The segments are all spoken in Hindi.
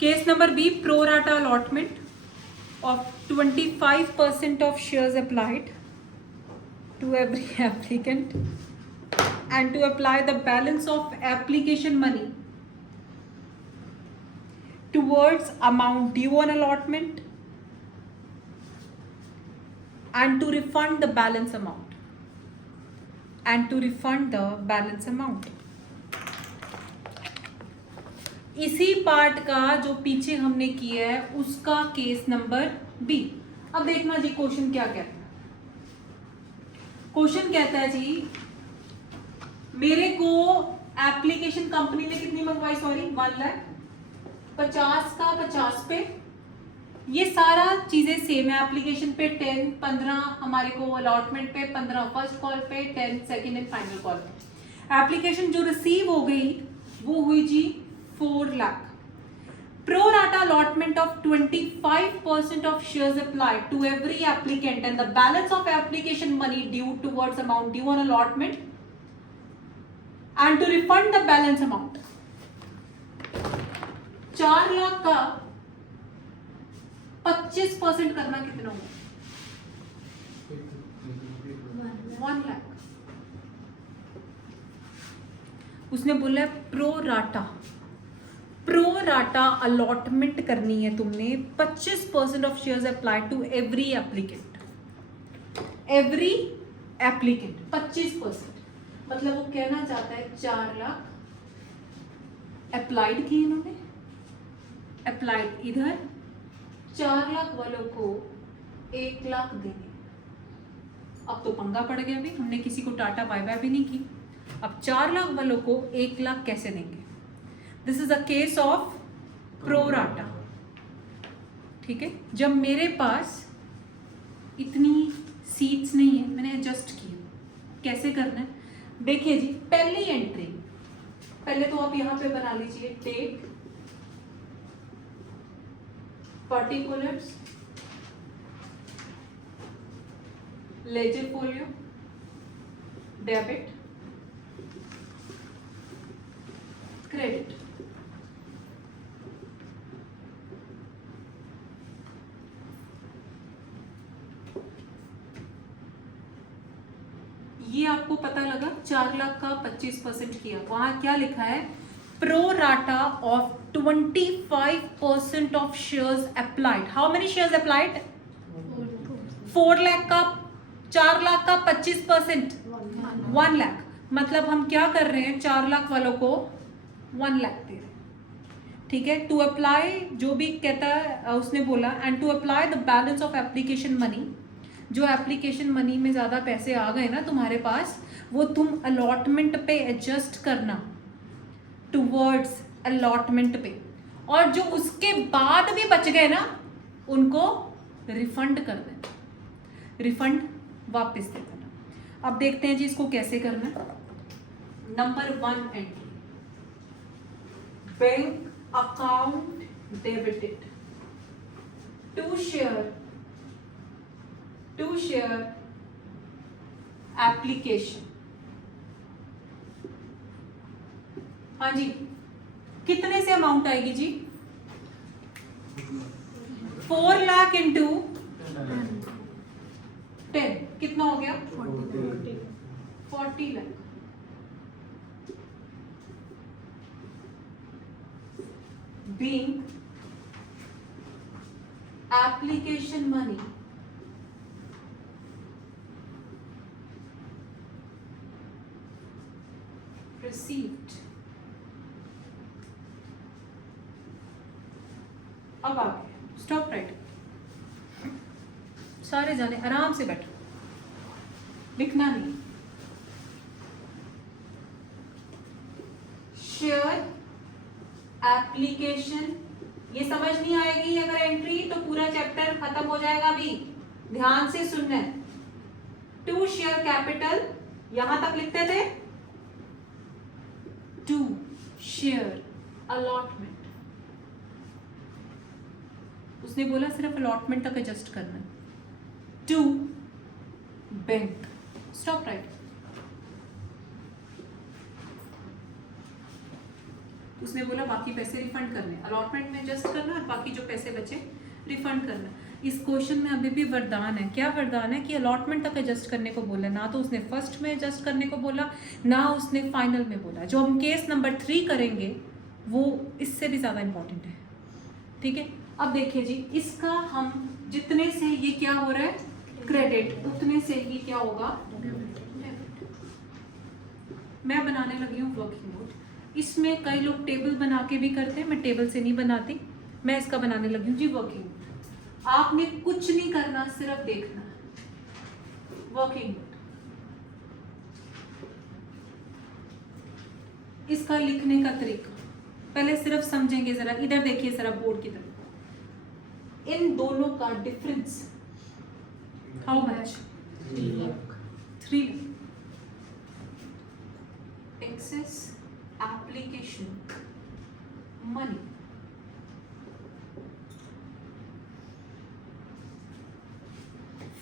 Case number B, pro rata allotment of 25% of shares applied to every applicant and to apply the balance of application money towards amount due on allotment and to refund the balance amount. इसी पार्ट का जो पीछे हमने किया है उसका केस नंबर बी. अब देखना जी क्वेश्चन क्या कहता है. क्वेश्चन कहता है जी मेरे को एप्लीकेशन कंपनी ने कितनी मंगवाई, सॉरी 1 लाख, 50 का 50 पे, ये सारा चीजें सेम है. एप्लीकेशन पे 10, 15 हमारे को अलॉटमेंट पे, 15 फर्स्ट कॉल पे, 10 सेकंड एंड फाइनल कॉल पे. एप्लीकेशन जो रिसीव हो गई वो हुई जी 4 lakh. Pro rata allotment of 25% of shares applied to every applicant and the balance of application money due towards amount due on allotment and to refund the balance amount. 4 lakh का 25% करना कितना होगा? 1 लाख. उसने बोला प्रो राटा अलॉटमेंट करनी है तुमने. 25% of shares apply to every applicant 25%. मतलब वो कहना चाहता है 4 लाख अप्लाइड किए इन्होंने, अप्लाइड इधर 4 लाख वालों को 1 लाख देंगे. अब तो पंगा पड़ गया भी, हमने किसी को टाटा बाय बाय भी नहीं की. अब 4 लाख वालों को 1 लाख कैसे देंगे? This is a case of pro rata. ठीक है, जब मेरे पास इतनी सीट्स नहीं है, मैंने एडजस्ट किया. कैसे करना है देखिए जी. पहली एंट्री, पहले तो आप यहां पे बना लीजिए date, particulars, ledger folio, debit, credit. ये आपको पता लगा 4 लाख का 25% किया. वहां क्या लिखा है? Pro rata of 25% of shares applied. How many shares applied? 4 lakh का 4 लाख का 25% 1 लाख. मतलब हम क्या कर रहे हैं, 4 लाख वालों को 1 लाख दे रहे हैं. ठीक है. टू अप्लाई, जो भी कहता है उसने बोला, and to apply the balance of application money. जो एप्लीकेशन मनी में ज़्यादा पैसे आ गए ना तुम्हारे पास, वो तुम अलॉटमेंट पे एडजस्ट करना, टूवर्ड्स अलॉटमेंट पे. और जो उसके बाद भी बच गए ना उनको रिफंड कर देना, रिफंड वापस दे देना. अब देखते हैं जी इसको कैसे करना है. Number 1 entry, bank account debited to share application. हाँ जी, कितने से अमाउंट आएगी जी? 4 लाख इंटू 10 कितना हो गया? 40 lakh. being application money received. अब आ गए, स्टॉप राइट. सारे जाने आराम से बैठो, लिखना नहीं. शेयर एप्लीकेशन, ये समझ नहीं आएगी अगर एंट्री तो पूरा चैप्टर खत्म हो जाएगा. भी ध्यान से सुनना है. टू शेयर कैपिटल यहां तक लिखते थे. टू शेयर अलॉटमेंट, उसने बोला सिर्फ अलॉटमेंट तक एडजस्ट करना है. To bank, stop write. उसने बोला बाकी पैसे रिफंड करने, अलॉटमेंट में एडजस्ट करना और बाकी जो पैसे बचे रिफंड करना। इस क्वेश्चन में अभी भी वरदान है। क्या वरदान है कि अलॉटमेंट तक एडजस्ट करने को बोला, ना तो उसने फर्स्ट में एडजस्ट करने को बोला, ना उसने फाइनल में बोला। जो हम केस नंबर 3 करेंगे वो इससे भी ज़्यादा इंपॉर्टेंट है, ठीक है। अब देखिए जी, इसका हम जितने से ये क्या हो रहा है क्रेडिट, उतने से ही क्या होगा डेबिट। मैं बनाने लगी हूँ वर्किंग नोट। इसमें कई लोग टेबल बना के भी करते हैं, मैं टेबल से नहीं बनाती, मैं इसका बनाने लगी हूँ जी वर्किंग नोट। आपने कुछ नहीं करना, सिर्फ देखना वर्किंग नोट। इसका लिखने का तरीका पहले सिर्फ समझेंगे, जरा इधर देखिए जरा बोर्ड की तरफ। इन दोनों का difference how much? 3 excess application money,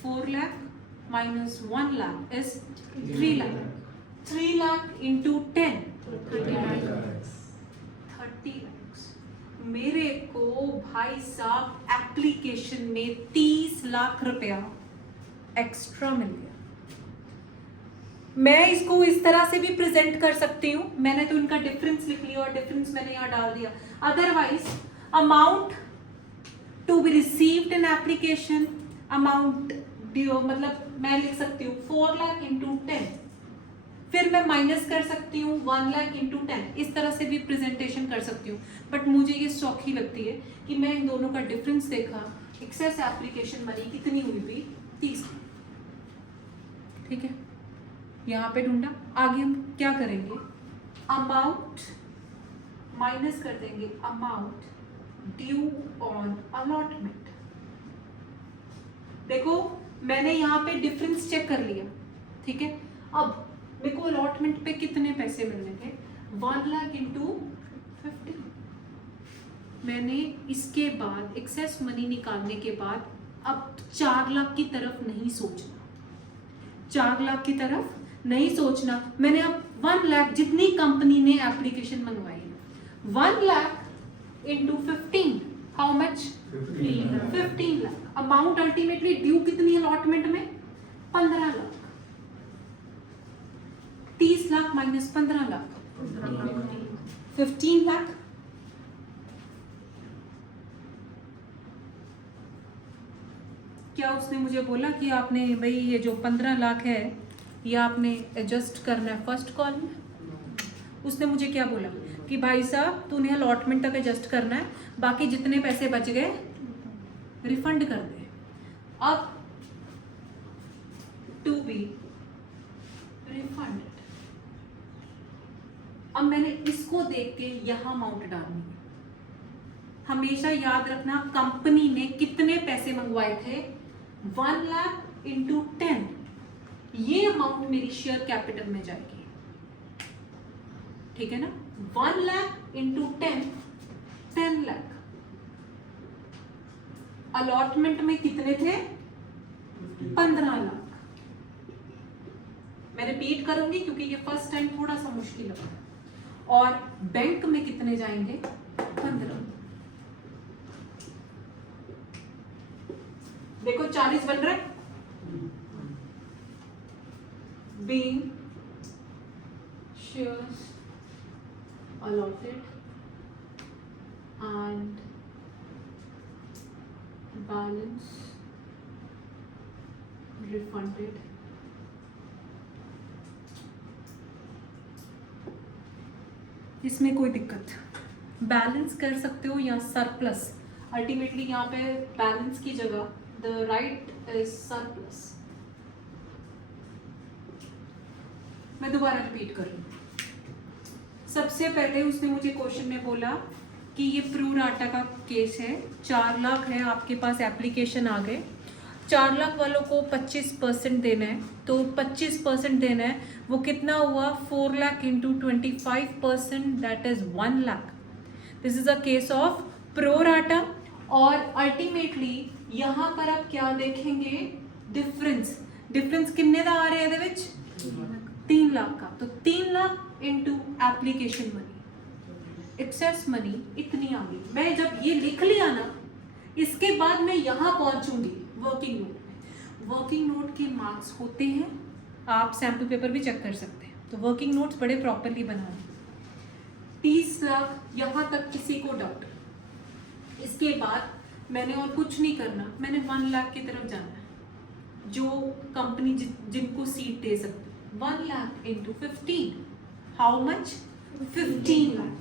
$4 lakh minus 1 lakh is 3 lakh. 3 lakh into 10 30 lakhs. मेरे को भाई साहब एप्लीकेशन में 30 लाख रुपया एक्स्ट्रा मिल गया। मैं इसको इस तरह से भी प्रेजेंट कर सकती हूँ, मैंने तो इनका डिफरेंस लिख लिया और डिफरेंस मैंने यहाँ डाल दिया। Otherwise amount to be received in application, amount due, मतलब मैं लिख सकती हूँ 4 लाख इंटू 10, फिर मैं माइनस कर सकती हूँ 1 लाख इंटू 10, इस तरह से भी प्रेजेंटेशन कर सकती हूँ। बट मुझे ये सौखी लगती है कि मैं इन दोनों का डिफरेंस देखा, एक्सेस एप्लीकेशन मनी कितनी हुई थी 30, ठीक है, यहाँ पे ढूंढा। आगे हम क्या करेंगे, अमाउंट माइनस कर देंगे अमाउंट ड्यू ऑन अलॉटमेंट। देखो मैंने यहाँ पे डिफरेंस चेक कर लिया, ठीक है। अब मेरे को अलॉटमेंट पे कितने पैसे मिलने थे, 1 लाख इंटू 50। मैंने इसके बाद एक्सेस मनी निकालने के बाद अब 4 लाख की तरफ नहीं सोचना, 4 लाख की तरफ नहीं सोचना। मैंने अब 1 लाख, जितनी कंपनी ने एप्लीकेशन मंगवाई है, 1 lakh into 15 how much, 15 lakh. Amount ultimately due कितनी अलॉटमेंट में, 15 लाख। 30 लाख माइनस 15 लाख 15 लाख। क्या उसने मुझे बोला कि आपने भाई ये जो 15 लाख है ये आपने एडजस्ट करना है फर्स्ट कॉल में? उसने मुझे क्या बोला कि भाई साहब तूने अलॉटमेंट तक एडजस्ट करना है, बाकी जितने पैसे बच गए रिफंड कर दे। अब टू बी रिफंडेड। अब मैंने इसको देख के यहां अमाउंट डालनी है। हमेशा याद रखना कंपनी ने कितने पैसे मंगवाए थे, 1 लाख इंटू 10, ये अमाउंट मेरी शेयर कैपिटल में जाएगी, ठीक है ना। 1 लाख इंटू 10, 10 लाख। अलॉटमेंट में कितने थे, 15 लाख। मैं रिपीट करूंगी क्योंकि ये फर्स्ट टाइम थोड़ा सा मुश्किल लगा। और बैंक में कितने जाएंगे, 15। देखो 40 बन रहा है। Being shares allotted and balance refunded इसमें कोई दिक्कत, बैलेंस कर सकते हो या सरप्लस। अल्टीमेटली यहाँ पे बैलेंस की जगह द राइट इज सरप्लस। मैं दोबारा रिपीट करूँ। सबसे पहले उसने मुझे क्वेश्चन में बोला कि ये प्रो राटा का केस है, 4 लाख है आपके पास, एप्लीकेशन आ गए, 4 लाख वालों को 25% देना है, तो 25% देना है, वो कितना हुआ, 4 lakh into 25%, that is 1 lakh. This is a case of pro rata. और अल्टीमेटली यहाँ पर आप क्या देखेंगे, डिफरेंस। डिफरेंस कितने का आ रहा है ਇਹਦੇ ਵਿੱਚ 3 लाख का, तो 3 lakh into application money excess money इतनी आ गई। मैं जब ये लिख लिया ना, इसके बाद मैं यहाँ पहुंचूंगी वर्किंग नोट में। वर्किंग नोट के मार्क्स होते हैं, आप सैम्पल पेपर भी चेक कर सकते हैं। तो वर्किंग नोट्स बड़े प्रॉपरली बनाने। 30 लाख यहाँ तक किसी को डाउट? इसके बाद मैंने और कुछ नहीं करना, मैंने 1 लाख की तरफ जाना है। जो कंपनी जिनको सीट दे सकती, 1 lakh into 15, how much? 15 lakh.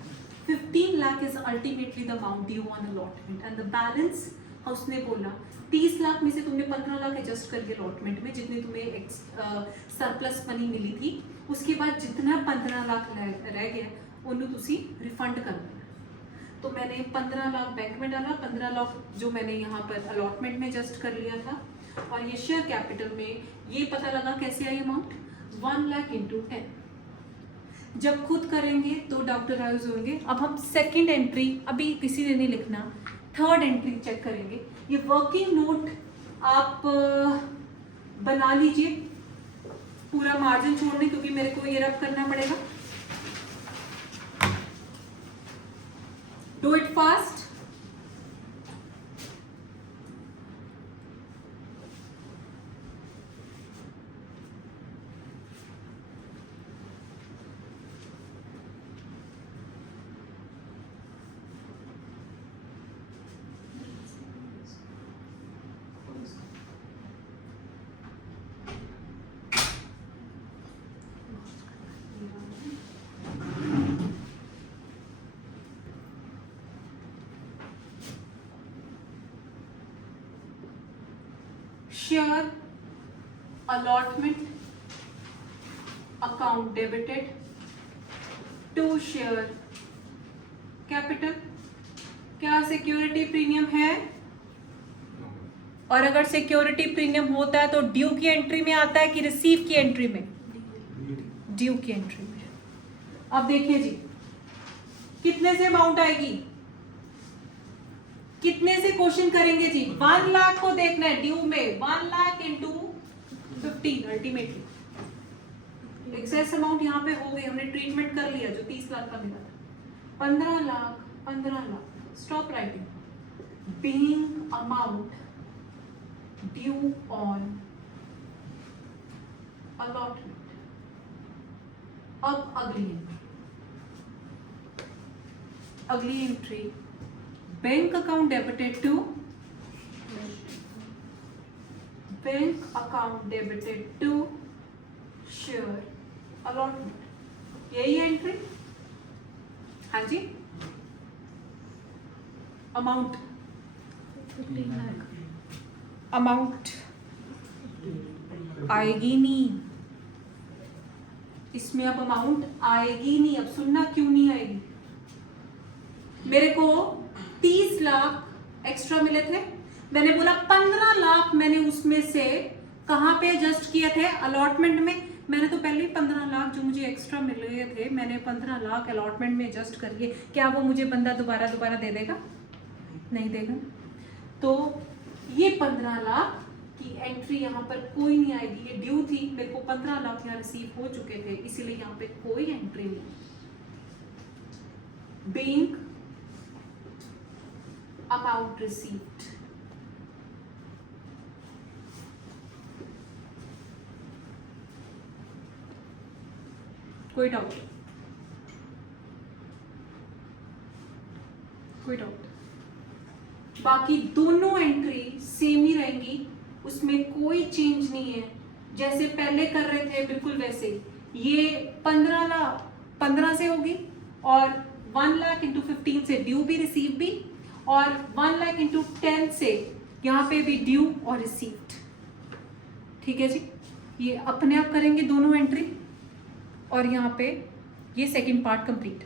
15 lakh is ultimately the amount due on allotment and the balance, उसने बोला 30 लाख में से तुमने 15 लाख एडजस्ट करके अलॉटमेंट में जितने तुम्हें सरप्लस मनी मिली थी, उसके बाद जितना 15 लाख रह गया उन्हें तुसी रिफंड कर देना। तो मैंने 15 लाख बैंक में डाला, 15 लाख जो मैंने यहाँ पर अलॉटमेंट में एडजस्ट कर लिया था, और ये शेयर कैपिटल में ये पता लगा कैसे आई अमाउंट, 1 लाख इंटू 10। जब खुद करेंगे तो डॉक्टर आयुष होंगे। अब हम सेकंड एंट्री, अभी किसी ने नहीं लिखना, थर्ड एंट्री चेक करेंगे। ये वर्किंग नोट आप बना लीजिए, पूरा मार्जिन छोड़ने, क्योंकि मेरे को ये रब करना पड़ेगा। Do it fast. Share allotment account debited to share capital। क्या सिक्योरिटी प्रीमियम है? और अगर सिक्योरिटी प्रीमियम होता है तो ड्यू की एंट्री में आता है कि रिसीव की एंट्री में? ड्यू की एंट्री में। अब देखिए जी, कितने से अमाउंट आएगी, कितने से क्वेश्चन करेंगे जी? 1 लाख को देखना है ड्यू में, 1 lakh into 15 ultimately. Excess amount यहाँ पे हो गई, हमने ट्रीटमेंट कर लिया जो 30 लाख का मिला था। 15 lakh, 15 lakh, stop writing. Being amount due on allotment. अब अगली entry, bank account debited to, bank account debited to share allotment. यही एंट्री? हाँ जी। अमाउंट आएगी नहीं इसमें, अब अमाउंट आएगी नहीं। अब सुनना क्यों नहीं आएगी। मेरे को 30 लाख एक्स्ट्रा मिले थे, मैंने बोला 15 लाख मैंने उसमें से कहां पे एडजस्ट किए थे? अलॉटमेंट में। मैंने तो पहले ही 15 लाख जो मुझे एक्स्ट्रा मिल रहे थे, मैंने 15 लाख अलॉटमेंट में एडजस्ट कर लिए। क्या वो मुझे बंदा दोबारा दे देगा? नहीं देगा। तो ये 15 लाख की एंट्री यहाँ पर कोई नहीं आएगी, ये ड्यू थी। मेरे को 15 लाख यहाँ रिसीव हो चुके थे, इसीलिए यहाँ पे कोई एंट्री नहीं। बैंक अमाउंट रिसीव्ड, कोई डाउट? बाकी दोनों एंट्री सेम ही रहेंगी, उसमें कोई चेंज नहीं है। जैसे पहले कर रहे थे बिल्कुल वैसे ही। ये 15 से होगी, और 1 लाख इंटू 15 से ड्यू भी रिसीव भी, और 1 लाख इंटू 10 से यहाँ पे भी ड्यू और रिसीव्ड। ठीक है जी, ये अपने आप करेंगे दोनों एंट्री, और यहाँ पे ये सेकंड पार्ट कंप्लीट।